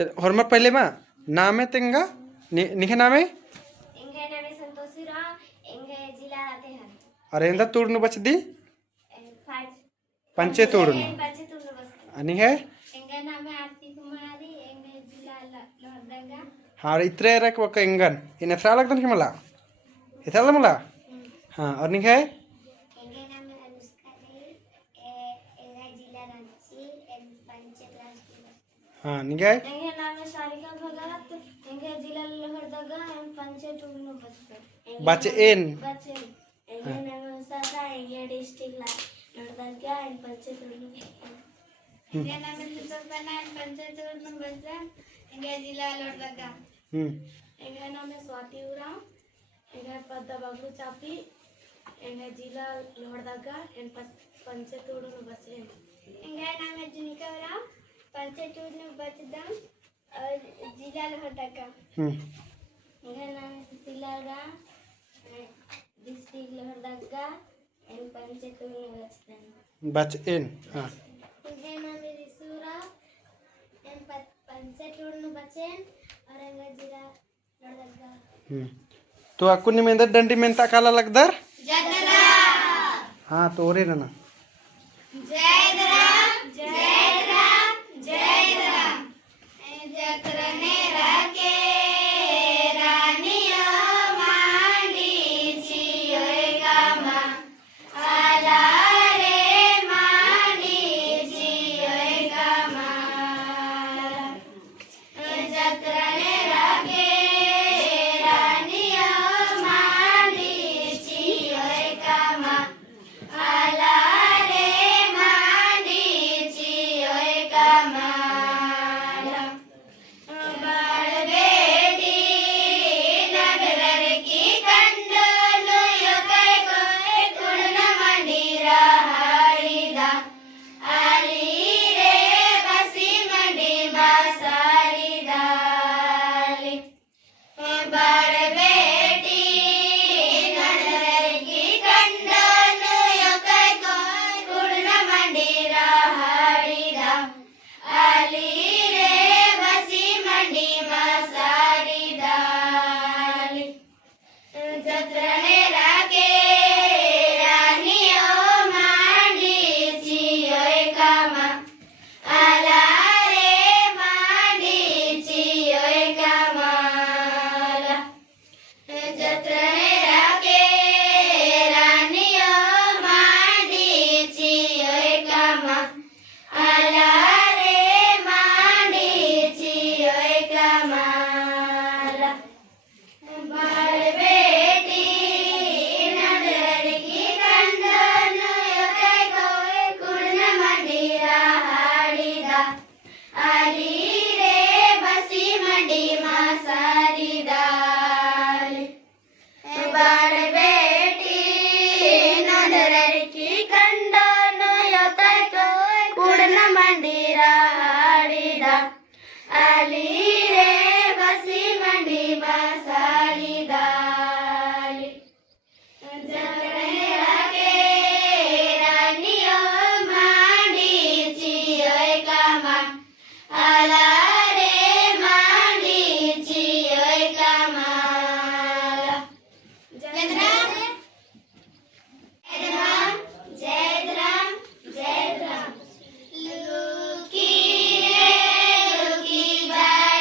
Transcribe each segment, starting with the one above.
चल hormat पहले मा नाम है तेंगा निखे नाम है इंगे नामे संतोषी राव इंगे जिला रातेहर अरे इंदा तोड़नु बचदी फाइव पंचे तोड़नु पंचे तुरनु बस अनि है इंगे नामे आरती कुमारी इंगे जिला लोहरदगा हाँ इतरे रख वक इंगन इन्हें फ्रा लगता नहीं मला इतना मला हाँ और निखे इंगे नामे अनुष्का रे इंगे जिला रांची पंचे क्लास हाँ निखे इंगे नामे सारिका भगत इंगे जिला लोहरदगा पंचे तुरनु बस बचे एन बचे इंगे नामे उसासा इंगे डिस्ट्रिक्ट लोहरदगा पंचे तुरनु इंगे नामे सुसबना पंचे तुरनु बस इंगे जिला लोहरदगा इंगे नामे स्वाति उराव इंगे पद्दा बाबू चापी इंगे जिला लोहरदगा पंचे तुरनु बस इंगे नामे जुनिका उराव पंचे तुरनु बचदम और जिला लोहरदगा इंगे नामे सुशीला उराव डिस्ट्रिक्ट लोहरदगा पंचे तुरनु बचदम बच एन हाँ इंगे नामे रिसुरा पंचे तुरनु बचेन और इंगे जिला लोहरदगा तो अकुनी में डंडी में काला लगदर जगरा हाँ तो ओरे ना जय राम जय राम जय राम जकरने राके रानिया मांडी छियोय गामा आला रे मांडी छियोय गामा जकरने राके रानिया मांडी छियोय गामा आला रे मांडी छियोय गामा बाळ बेटी नगरर की कंडलो योकै कोय गुण मंडीरा हारीदा आली रे बसी मंडी बासारी दाली बाळ बेटी नगरर की कंडलो योकै कोय गुण मंडीरा हारीदा आली रे बसी मंडी मासारी दाली जत्रने राके रानियो मांडी छियोय कामा आला रे मांडी छियोय कामाला जत्रने राके रानियो मांडी छियोय कामा आला रे मांडी छियोय कामाला बाळ बेटी नगरर की कंडन योकै कोय गुण मंडीरा हाडीदा आली रे बसी मंडी मासारी दाली बाळ बेटी नगरर की कंडन योकै कोय गुण मंडीरा हाडीदा आली रे बसी मंडी मासारी दाली जकरने राके रानियो मांडी छियोय कामा आला रे मांडी छियोय कामाला जय राम जय राम जय राम लुकी रे लुकी बाई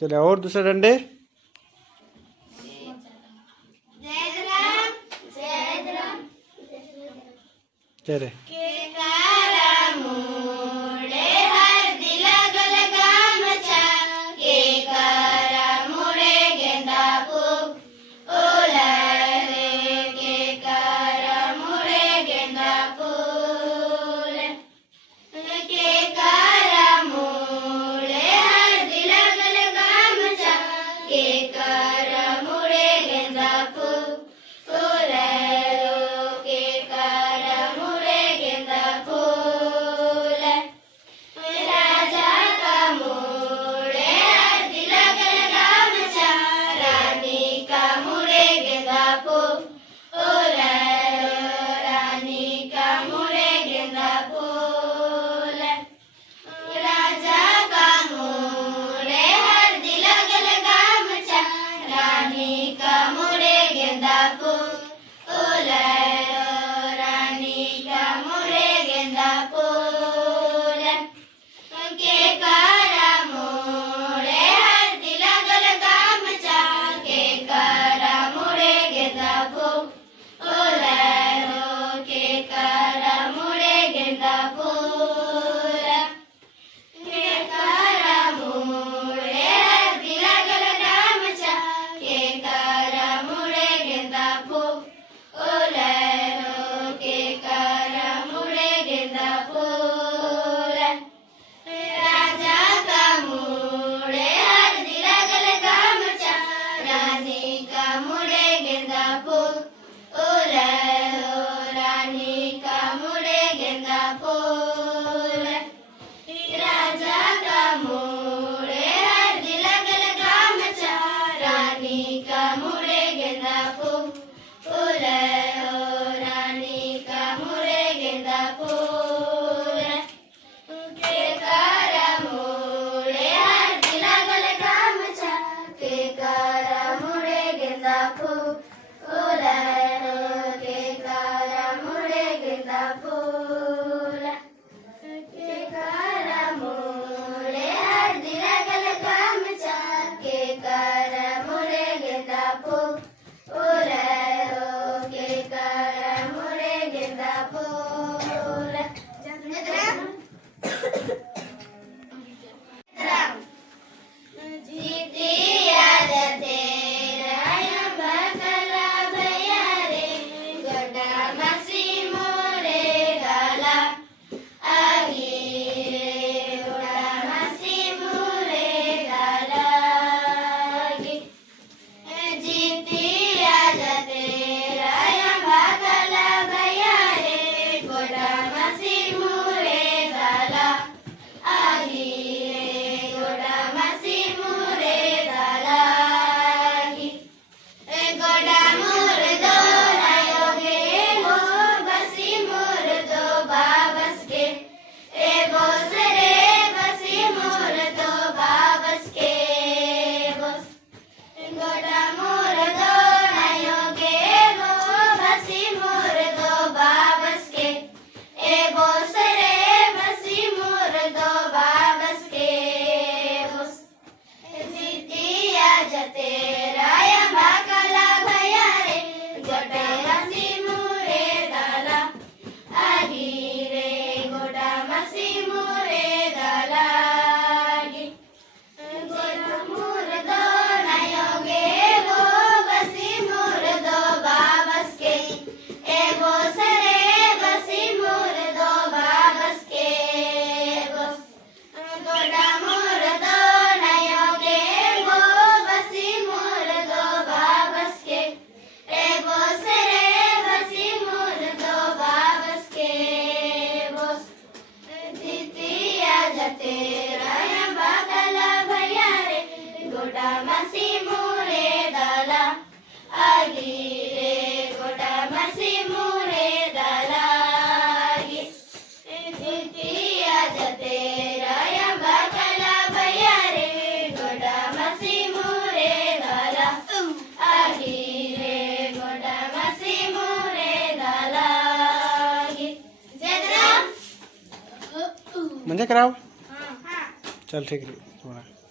चलो और दूसरे डंडे। चले म्हणजे कराव. चल ठीक आहे.